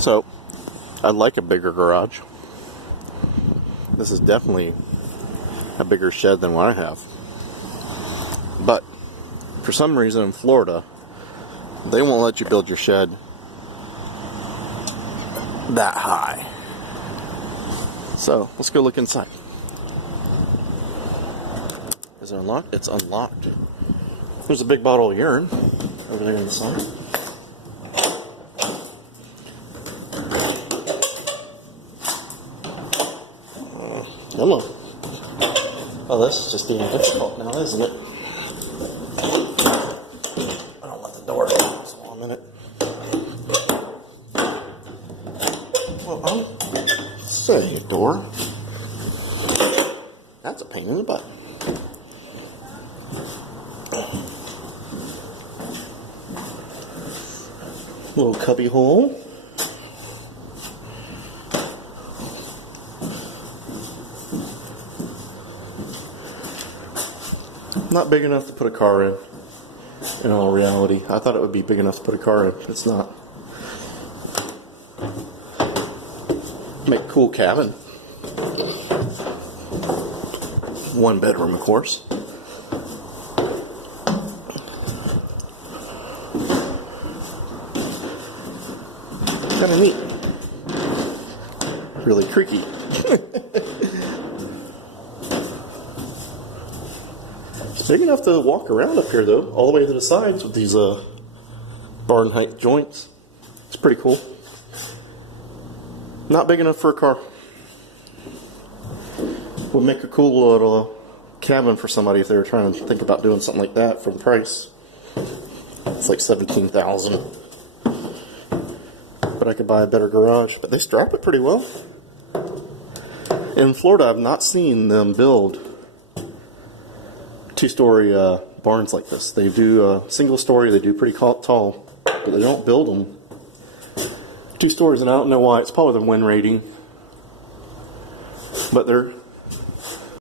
So, I'd like a bigger garage. This is definitely a bigger shed than what I have. But, for some reason in Florida, they won't let you build your shed that high. So, let's go look inside. Is it unlocked? It's unlocked. There's a big bottle of urine over there in the side. Hello. Oh, this is just being difficult now, isn't it? I don't let the door open just one minute. Well, say, door. That's a pain in the butt. Little cubby hole. Not big enough to put a car in all reality. I thought it would be big enough to put a car in. It's not. Make a cool cabin. 1 bedroom, of course. Kind of neat. Really creaky. It's big enough to walk around up here, though, all the way to the sides with these barn height joints. It's pretty cool. Not big enough for a car. Would make a cool little cabin for somebody if they were trying to think about doing something like that for the price. It's like $17,000. But I could buy a better garage. But they strap it pretty well. In Florida, I've not seen them build 2-story barns like this. They do single story, they do pretty tall, but they don't build them 2 stories, and I don't know why. It's probably the wind rating, but they're